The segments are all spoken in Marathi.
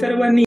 सर्वांनी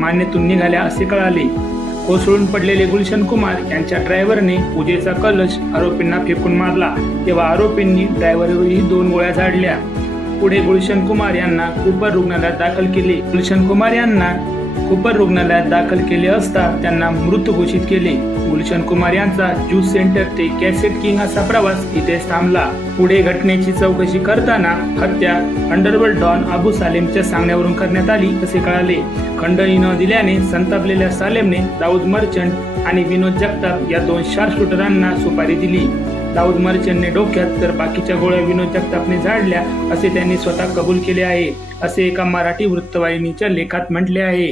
मान्यतून निघाल्या असे कळाले। कोसळून पडलेले गुलशन कुमार यांच्या ड्रायव्हरने पूजेचा कलश आरोपींना फेकून मारला, तेव्हा आरोपींनी ड्रायव्हरवरही 2 गोळ्या झाडल्या। पुढे गुलशन कुमार यांना कुपर रुग्णालयात दाखल केले। गुलशन कुमार यांना कुपर रुग्णालयात दाखल केले असता त्यांना मृत घोषित केले। गुलशन कुमार यांचा ज्यूस सेंटर ते कॅसेट किंग असा प्रवास इथेच थांबला। पुढे घटनेची चौकशी करताना हत्या अंडरवर्ल्ड डॉन अबू सालेमच्या सांगण्यावरून करण्यात आली असे कळाले। खंडणी न दिल्याने संतापलेल्या सालेमने दाऊद मर्चंट आणि विनोद जगताप या 2 शार्पशूटरांना सुपारी दिली। दाऊद मर्चंटने डोक्यात तर बाकीच्या गोळ्या विनोद जगतापने झाडल्या असे त्यांनी स्वतः कबूल केले आहे, असे एका मराठी वृत्तवाहिनीच्या लेखात म्हटले आहे।